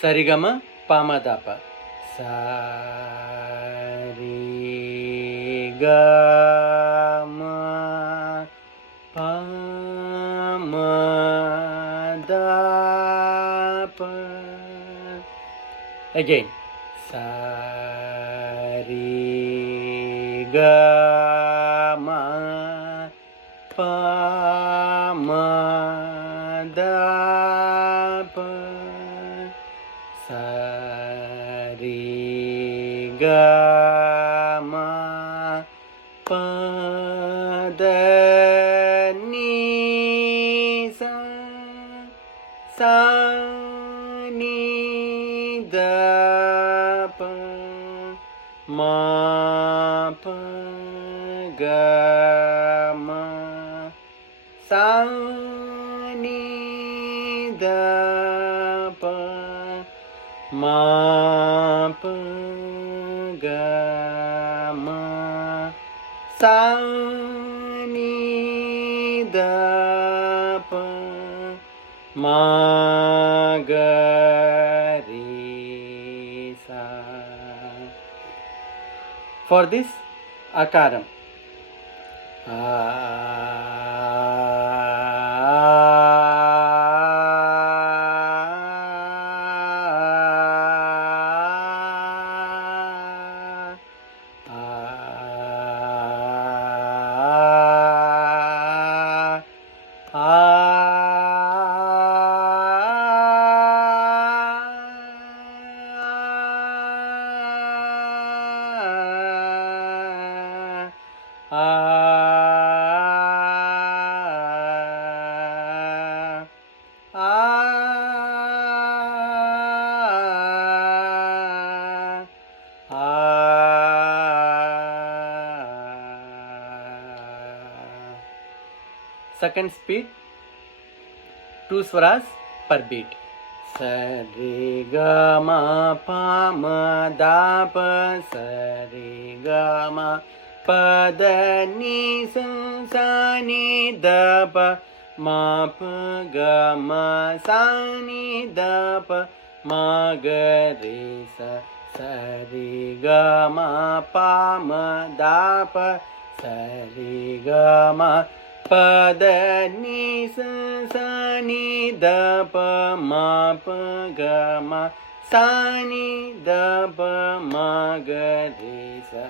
ಸರಿಗಮ ಪಾಮದಾಪ ಸ ರಿ ಗ ಮ ಪ ಮ ದ ಪ. Again. Sa ri ga ma pa ma da pa. Sa ri ga ma pa da ni sa sa ni da pa ma pa ga ma sa ni da pa ma pa ga ma sa ni da pa ma ga re sa. For this akaram second speed, 2 swaras per beat. Sa re ga ma pa ma da pa. Sa re ga ma pa da ni sa sa ni da pa ma pa ga ma sa ni da pa ma ga re sa. Sa re ga ma pa ma da pa. Sa re ga ma pa da ni sa sa ni da pa ma pa ga ma sa ni da pa ma ga re sa.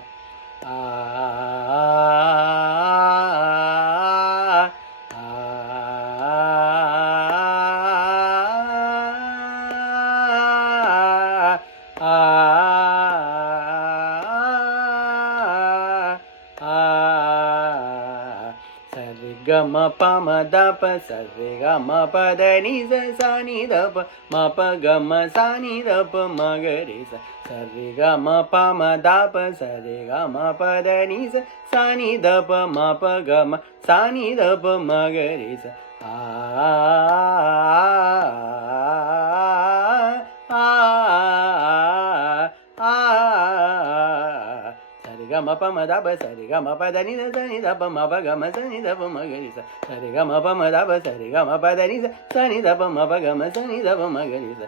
Ga ma pa ma da pa. Sa re ga ma pa da ni sa sa ni da pa ma pa ga ma sa ni da pa ma ga re sa. Sa re ga ma pa ma da pa. Sa re ga ma pa da ni sa sa ni da pa ma pa ga ma sa ni da pa ma ga re sa. Ga ma pa ma da pa. Sa re ga ma pa da ni sa ni da pa ma pa ga ma sa ni da pa ma ga re sa. Sa re ga ma pa ma da pa. Sa re ga ma pa da ni sa ni da pa ma pa ga ma sa ni da pa ma ga re sa.